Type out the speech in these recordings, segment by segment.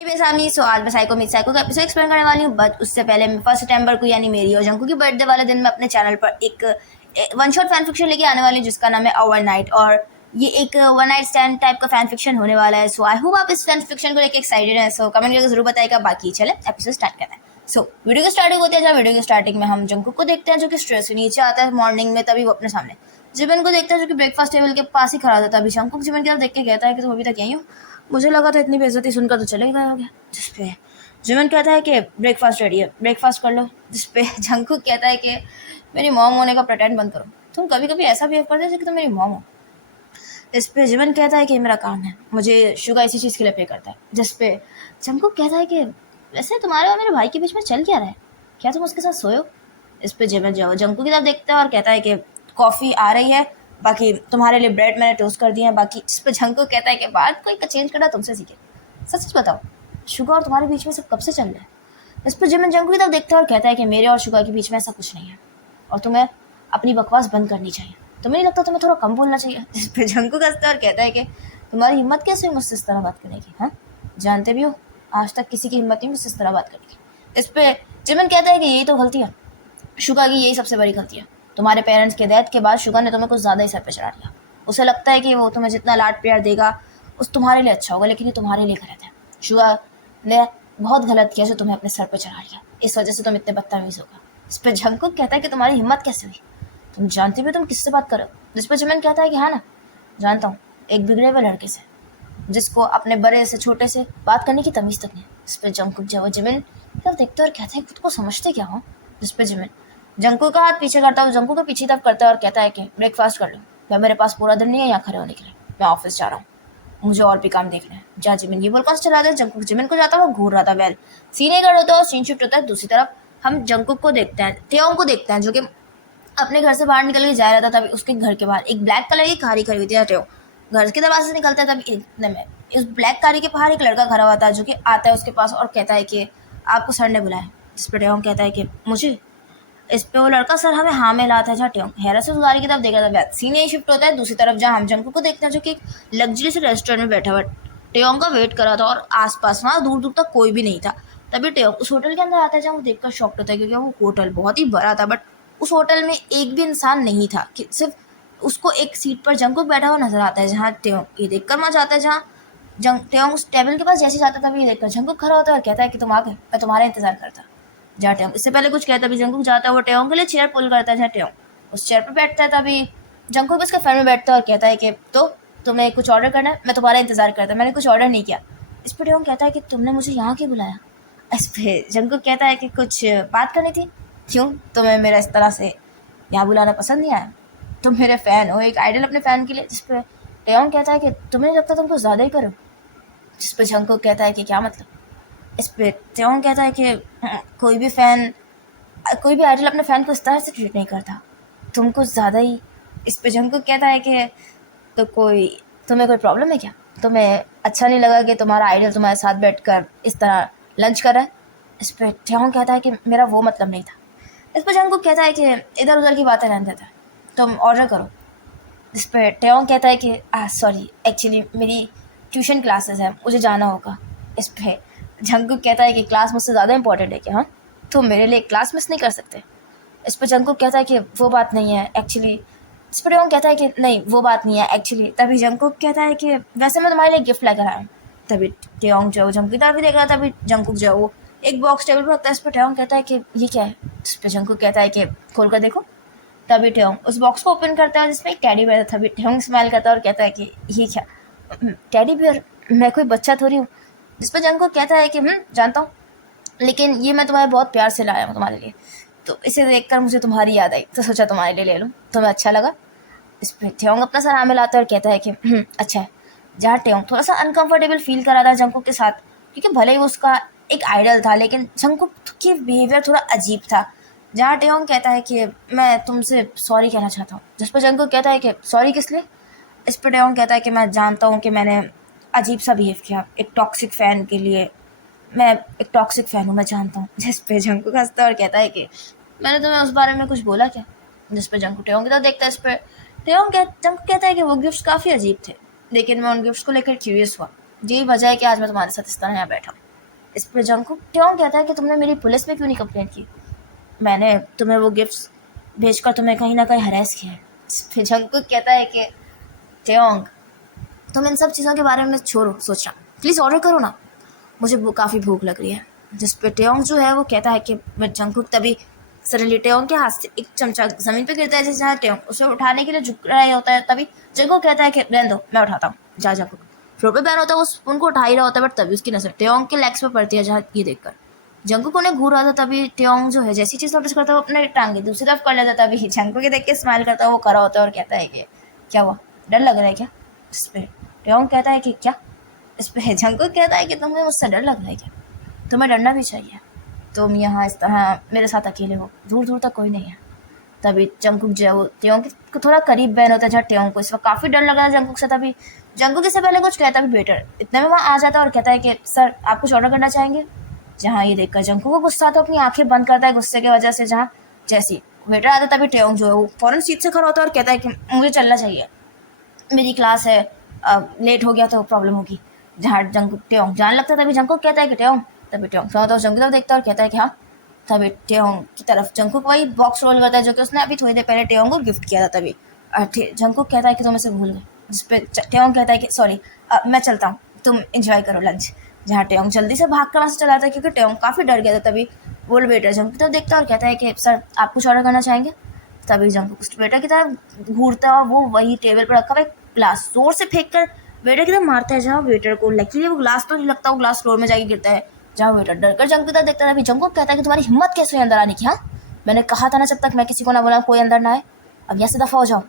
बेसामी सो आज मैं psycho meet psycho का एपिसोड एक्सप्लेन करने वाली हूँ। बट उससे पहले मैं 1 सितंबर को यानी मेरी और जंकू की बर्थडे वाले दिन में अपने चैनल पर एक वन शॉट फैन फिक्शन लेके आने वाली हूँ जिसका नाम है ओवरनाइट। और ये एक वन नाइट स्टैंड टाइप का फैन फिक्शन होने वाला है। सो आई होप आप इस फैन फिक्शन को लेके एक्साइटेड हैं। सो कमेंट करके जरूर बताइएगा। बाकी चले एपिसोड स्टार्ट करते हैं। सो वीडियो की स्टार्टिंग होती है। जब वीडियो की स्टार्टिंग में हम जंकू को देखते हैं जो कि स्ट्रेस से नीचे आता है मॉर्निंग में। तभी वो अपने सामने जिबन को देखता है जो कि ब्रेकफास्ट टेबल के पास ही खड़ा था। अभी जंकू जिबन की तरफ देख के कहता है कि तुम अभी तक यहीं हो। मुझे लगा था इतनी बेइज्जती सुनकर तो चले गए हो गया। जिसपे जिमन कहता है कि ब्रेकफास्ट रेडी है, ब्रेकफास्ट कर लो। जिसपे जंकुक कहता है कि मेरी मॉम होने का प्रेटेंड बंद करो, तुम कभी कभी ऐसा बिहेव करते जैसे कि तुम मेरी मॉम हो। इस पे जिमन कहता है कि मेरा काम है, मुझे शुगा इसी चीज़ के लिए पे करता है। जिसपे जंकुक कहता है कि वैसे तुम्हारे और मेरे भाई के बीच में चल क्या रहा है, क्या तुम उसके साथ सोए हो। इस पे जिमन जाओ जंकुक की तरफ देखता है और कहता है कि कॉफ़ी आ रही है, बाकी तुम्हारे लिए ब्रेड मैंने टोस्ट कर दिया है बाकी। इस पे जंकुक कहता है कि बात कोई चेंज करना तुमसे सीखे, सच सच बताओ शुगा और तुम्हारे बीच में सब कब से चल रहा है। इस पर जिमन जंकू की तरफ देखता है और कहता है कि मेरे और शुगा के बीच में ऐसा कुछ नहीं है और तुम्हें अपनी बकवास बंद करनी चाहिए। तुम्हें नहीं लगता तुम्हें थोड़ा कम बोलना चाहिए। इस पर जंकू हंसता है और कहता है कि तुम्हारी हिम्मत कैसे हुई मुझसे इस तरह बात करने की। हाँ, जानते भी हो आज तक किसी की हिम्मत नहीं मुझसे इस तरह बात करने की। इस पर जिमन कहता है कि यही तो गलती है शुगा की, यही सबसे बड़ी गलती है। तुम्हारे पेरेंट्स के डेथ के बाद शुगा ने तुम्हें कुछ ज़्यादा ही सर पे चढ़ा दिया। उसे लगता है कि वो तुम्हें जितना लाड प्यार देगा उस तुम्हारे लिए अच्छा होगा, लेकिन ये तुम्हारे लिए गलत है। शुगा ने बहुत गलत किया जो तुम्हें अपने सर पे चढ़ा लिया, इस वजह से तुम इतने बदतमीज होगा। इस पर जंकुक कहता है कि तुम्हारी हिम्मत कैसे हुई, तुम जानती भी तुम किससे बात करो। जिस पर जिमन कहता है कि हाँ ना जानता हूँ, एक बिगड़े हुए लड़के से जिसको अपने बड़े से छोटे से बात करने की तमीज़ तक नहीं। इस पर जंकुक जो जिमन तब देखते और कहता है खुद को समझते क्या हो। जिस पर जिमन जंकू का हाथ पीछे करता है, जंकू को पीछे तरफ करता है और कहता है कि ब्रेकफास्ट कर लो, मैं मेरे पास पूरा दिन नहीं है यहाँ खड़े होने के लिए, मैं ऑफिस जा रहा हूँ, मुझे और भी काम देखना है। जहाँ जिमिन ये बोलकर चला जाता है जंकुक जिमिन को जाता है वो घूर रहा था। वेल सीन एक होता है और सीन शिफ्ट होता है दूसरी तरफ। हम जंकुक को देखते हैं, टेयोंग को देखते हैं जो कि अपने घर से बाहर निकल के जा रहा था। तभी उसके घर के बाहर एक ब्लैक कलर की कारी खड़ी हुई थी। टेयोंग घर के दरवाजे से निकलता है तभी इतने में इस ब्लैक कारी के बाहर एक लड़का खड़ा हुआ था जो कि आता है उसके पास और कहता है कि आपको सर ने बुलाया। जिस पर टेयोंग कहता है कि मुझे। इस पे वो लड़का सर हमें हाँ में लाता है जहाँ टेयोंग हैरत से उस गाड़ी की तरफ देख रहा था। सीन यही शिफ्ट होता है दूसरी तरफ जहाँ हम जंकू को देखते हैं जो कि एक लग्जरी से रेस्टोरेंट में बैठा हुआ टेयोंग का वेट कर रहा था और आसपास वहाँ दूर दूर तक कोई भी नहीं था। तभी टेयोंग उस होटल के अंदर आता है जहाँ वो देखकर शॉक्ड होता है क्योंकि वो होटल बहुत ही बड़ा था बट उस होटल में एक भी इंसान नहीं था कि सिर्फ उसको एक सीट पर जंकुक बैठा हुआ नजर आता है जहाँ टेयोंग ये देखकर वहाँ जाता है। जहाँ टेयोंग उस टेबल के पास जैसे जाता था ये देखकर जंकुक खड़ा होता है और कहता है कि तुम आ गए, मैं तुम्हारा इंतजार करता। जहाँ टेयोंग इससे पहले कुछ कहता भी जंकुक जाता है वो टेयोंग के लिए चेयर पुल करता है जहाँ टेयोंग उस चेयर पर बैठता है। तभी जंकुक उसके फ्रेंड में बैठता है और कहता है कि तो तुम्हें कुछ ऑर्डर करना है, मैं तुम्हारा इंतजार करता, मैंने कुछ ऑर्डर नहीं किया। इस पर टेयोंग कहता है कि तुमने मुझे यहाँ क्यों बुलाया। इस पर जंकुक कहता है कि कुछ बात करनी थी। क्यों, तुम्हें मेरा इस तरह से यहाँ बुलाना पसंद नहीं आया, तुम मेरे फ़ैन हो, एक आइडल अपने फ़ैन के लिए। जिस पर टेयोंग कहता है कि तुम्हें नहीं लगता तुम कुछ ज़्यादा ही करो। जिस पर जंकुक कहता है कि क्या मतलब। इस पर टेयोंग कहता है कि कोई भी फ़ैन कोई भी आइडल अपने फ़ैन को इस तरह से ट्रीट नहीं करता, तुम कुछ ज़्यादा ही। इस पे जंकुक कहता है कि तो तुम्हें कोई प्रॉब्लम है क्या, तुम्हें अच्छा नहीं लगा कि तुम्हारा आइडल तुम्हारे साथ बैठकर इस तरह लंच कर रहा है। इस पर टेयोंग कहता है कि मेरा वो मतलब नहीं था। इस पर जंकुक कहता है कि इधर उधर की बातें रहने देता है, तुम ऑर्डर करो। इस पर टेयोंग कहता है कि सॉरी एक्चुअली मेरी ट्यूशन क्लासेस है, मुझे जाना होगा। इस पर जंकुक कहता है कि क्लास मुझसे ज़्यादा इंपॉर्टेंट है क्या, हाँ तुम मेरे लिए क्लास मिस नहीं कर सकते। इस पर जंकुक कहता है कि वो बात नहीं है एक्चुअली। इस पर टेयोंग कहता है कि नहीं वो बात नहीं है एक्चुअली। तभी जंकुक कहता है कि वैसे मैं तुम्हारे लिए गिफ्ट लेकर आया हूँ। तभी टेयोंग जो जंकुक की तरफ भी देख रहा था, तभी जंकुक जो वो एक बॉक्स टेबल पर रखता है। इस पर टेयोंग कहता है कि ये क्या है। इस पर जंकुक कहता है कि खोल कर देखो। तभी टेयोंग उस बॉक्स को ओपन करता है जिसमें एक टेडी बियर था। तभी टेयोंग स्माइल करता है और कहता है कि ये क्या, टेडी बियर, मैं कोई बच्चा थोड़ी हूँ। जिस पर जंकुक कहता है कि जानता हूँ, लेकिन ये मैं तुम्हारे बहुत प्यार से लाया हूँ तुम्हारे लिए, तो इसे देखकर मुझे तुम्हारी याद आई तो सोचा तुम्हारे लिए ले लूँ, तुम्हें अच्छा लगा। इस पर टेयोंग अपना सर हाँ मिलाता है और कहता है कि अच्छा है। जहाँ टेयोंग थोड़ा सा अनकंफर्टेबल फील कर रहा था जंकुक के साथ क्योंकि भले ही वो उसका एक आइडल था लेकिन जंकुक की बिहेवियर थोड़ा अजीब था। जहाँ टेयोंग कहता है कि मैं तुमसे सॉरी कहना चाहता हूँ। जिस पर जंकुक कहता है कि सॉरी किस लिए। इस पर टेयोंग कहता है कि मैं जानता हूँ कि मैंने अजीब सा बिहेव किया एक टॉक्सिक फ़ैन के लिए, मैं एक टॉक्सिक फ़ैन हूँ, मैं जानता हूँ। जिस पे जंकुक हंसता है और कहता है कि मैंने तुम्हें उस बारे में कुछ बोला क्या। जिस पे जंकुक टेयोंग की तरफ देखता है। इस पर जंकुक कहता है कि वो गिफ्ट्स काफ़ी अजीब थे लेकिन मैं उन गिफ्ट्स को लेकर क्यूरियस हुआ, यही वजह है कि आज मैं तुम्हारे साथ इस तरह यहाँ बैठा हूँ। इस पर जंगकुक टेयोंग कहता है कि तुमने मेरी पुलिस में क्यों नहीं कंप्लेंट की, मैंने तुम्हें वो गिफ्ट्स भेजकर तुम्हें कहीं ना कहीं हरास किया है। फिर जंगकुक कहता है कि टेयोंग तुम इन सब चीज़ों के बारे में छोड़ो सोचना, प्लीज़ ऑर्डर करो ना, मुझे काफ़ी भूख लग रही है। जिस पे टेयोंग जो है वो कहता है कि बट जंगकुक तभी सडनली टेयोंग के हाथ से एक चमचा ज़मीन पे गिरता है, जिस जहाँ टेयोंग उसे उठाने के लिए झुक रहा होता है, तभी जंगकुक कहता है कि रहने दो मैं उठाता हूँ। जा जंगकुक फ्लोर पे बैठा होता है, वो स्पून को उठा ही रहा होता है, बट तभी उसकी नजर टेयोंग के लेग्स पे पड़ती है, जहाँ ये देखकर जंगकुक उन्हें घूर रहा था। तभी टेयोंग जो है जैसी चीज़ नोटिस करता है वो अपने टांगे दूसरी तरफ कर लेता है। तभी जंगकुक के देख के स्माइल करता है, वो खड़ा होता है और कहता है कि क्या हुआ, डर लग रहा है क्या। इस पे टेयोंग कहता है कि क्या, इस पे जंगकुक कहता है कि तुम्हें मुझसे डर लग रहा है क्या, तुम्हें डरना भी चाहिए, तुम यहाँ इस तरह मेरे साथ अकेले हो, दूर दूर तक कोई नहीं है। तभी जंगकुक जो है वो टेयोंग के थोड़ा करीब बैन होता है, जहाँ टेयोंग को इस वक्त काफ़ी डर लगा है जंगकुक से। तभी जंगकुक इससे पहले कुछ कहता भी वेटर इतने में वहाँ आ जाता है और कहता है कि सर आप कुछ ऑर्डर करना चाहेंगे। जहाँ ये देखकर जंगकुक को गुस्सा आता है, अपनी आंखें बंद करता है गुस्से की वजह से। जहाँ जैसी वेटर आता है तभी टेयोंग जो है वो फौरन सीट से खड़ा होता है और कहता है कि मुझे चलना चाहिए, मेरी क्लास है, लेट हो गया तो प्रॉब्लम होगी। जहाँ जंगकुक टेयोंग जाने लगता है तभी जंगकुक कहता है कि टेयोंग, तभी टेयोंग थोड़ा तो जंगकुक की तरफ देखता है और कहता है कि हाँ। तभी टेयोंग की तरफ जंगकुक वही बॉक्स रोल करता है जो कि उसने अभी थोड़ी देर पहले टेयोंग को गिफ्ट किया था। तभी जंगकुक कहता है कि तुम इसे भूल गए, जिसपे टेयोंग कहता है कि सॉरी मैं चलता हूँ, तुम इंजॉय करो लंच। जहाँ टेयोंग जल्दी से भाग कर वहाँ से चला जाता है क्योंकि टेयोंग काफ़ी डर गया था। तभी वो वेटर जंगकुक की तरफ देखता है और कहता है कि सर आप कुछ ऑर्डर करना चाहेंगे। तभी जंगकुक उस वेटर की तरफ घूरता है और वो वही टेबल पर रखा हुआ एक ग्लास जोर से फेंक कर वेटर की तरफ मारता है। जहाँ वेटर को लकीली वो ग्लास तो नहीं लगता, वो ग्लास फ्लोर में जाके गिरता है। जहाँ वेटर डरकर जंगकुक की तरफ देखता है तभी जंगकुक कहता है कि तुम्हारी हिम्मत कैसे हुई अंदर आने की, हाँ मैंने कहा था ना जब तक मैं किसी को ना बोला कोई अंदर ना आए, अब यहाँ से दफा हो जाओ।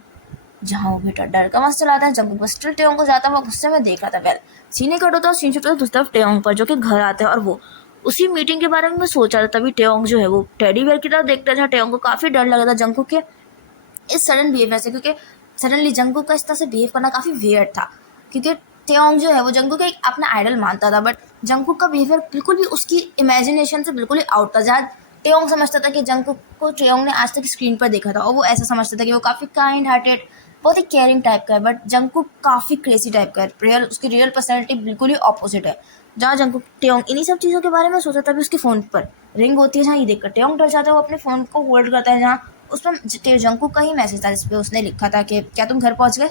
जहाँ वो बेटा डर का वहां से चलाता है, जंगकुक बस स्टिल टेयोंग को जाता हुआ गुस्से में देख रहा था। वेल सीने कट होता है और सीन होता है दूसरी तरफ टेयोंग पर, जो कि घर आता है और वो उसी मीटिंग के बारे में सोच रहा था। तभी टेयोंग जो है वो टेडी बेयर की तरफ देखता है, जहाँ टेयोंग को काफी डर लगा था जंगकुक के इस सडन बिहेवियर से, क्योंकि सडनली जंगकुक का इस तरह से बिहेव करना काफ़ी वियर्ड था। क्योंकि टेयोंग जो है वो जंगकुक का एक अपना आइडल मानता था, बट जंगकुक का बिहेवियर बिल्कुल भी उसकी इमेजिनेशन से बिल्कुल ही आउट था। जहाँ टेयोंग समझता था कि जंगकुक को टेयोंग ने आज तक स्क्रीन पर देखा था और वो ऐसा समझता था कि वो काफ़ी काइंड हार्टेड बहुत ही केयरिंग टाइप का है, बट जंगकुक काफ़ी क्रेजी टाइप का है। उसकी रियल पर्सनैलिटी बिल्कुल ही ऑपोजिट है। जहाँ जंगकुक टेयोंग इन्हीं सब चीज़ों के बारे में सोचा था, भी उसके फ़ोन पर रिंग होती है। जहाँ ये देखकर टेयोंग डर जाता है, वो अपने फ़ोन को होल्ड करता है। जहाँ उसमें जंगकुक का ही मैसेज था जिसपे उसने लिखा था कि क्या तुम घर पहुंच गए।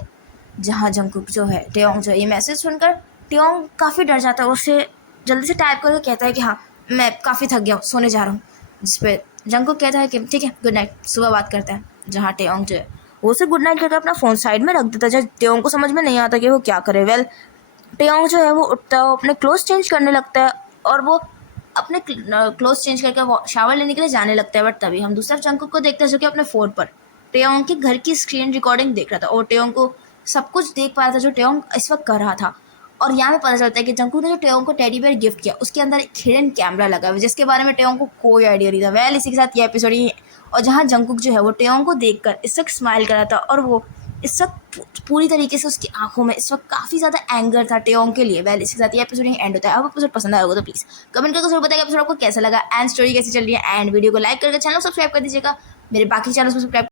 जहाँ जंगकुक जो है टेयोंग जो है ये मैसेज सुनकर टेयोंग काफ़ी डर जाता है, उसे जल्दी से टाइप करके कहता है कि हाँ मैं काफ़ी थक गया हूँ, सोने जा रहा हूँ। जिसपे जंगकुक कहता है कि ठीक है गुड नाइट, सुबह बात करते हैं। जहाँ टेयोंग जो है वो उसे गुड नाइट करके अपना फ़ोन साइड में रख देता है। जहाँ टेयोंग को समझ में नहीं आता कि वो क्या करे। वेल टेयोंग जो है वो उठता है, वो अपने क्लोथ चेंज करने लगता है और वो अपने क्लोथ चेंज करके वो शावर लेने के लिए जाने लगता है। बट तभी हम दूसरा जंगकुक को देखते हैं जो कि अपने फ़ोन पर टेयोंग के घर की स्क्रीन रिकॉर्डिंग देख रहा था और टेयोंग को सब कुछ देख पा रहा था जो टेयोंग इस वक्त कर रहा था। और यहाँ पे पता चलता है कि जंगकुक ने जो टेयोंग को टेडी बेयर गिफ्ट किया उसके अंदर एक हिडन कैमरा लगा हुआ जिसके बारे में टेयोंग को कोई आइडिया नहीं था। वेल इसी के साथ ये एपिसोड ही और जहाँ जंगकुक जो है वो टेयोंग को देखकर इस वक्त स्माइल कर रहा था और वो इस वक्त पूरी तरीके से उसकी आंखों में इस वक्त काफ़ी ज़्यादा एंगर था टेयोंग के लिए। वेल इसके साथ ये एपिसोड एंड होता है। अब एपिसोड पसंद आया होगा तो प्लीज़ कमेंट करके जरूर बताइए एपिसोड आपको कैसा लगा एंड स्टोरी कैसी चल रही है। एंड वीडियो को लाइक करके चैनल सब्सक्राइब कर दीजिएगा, मेरे बाकी चैनल सब्सक्राइब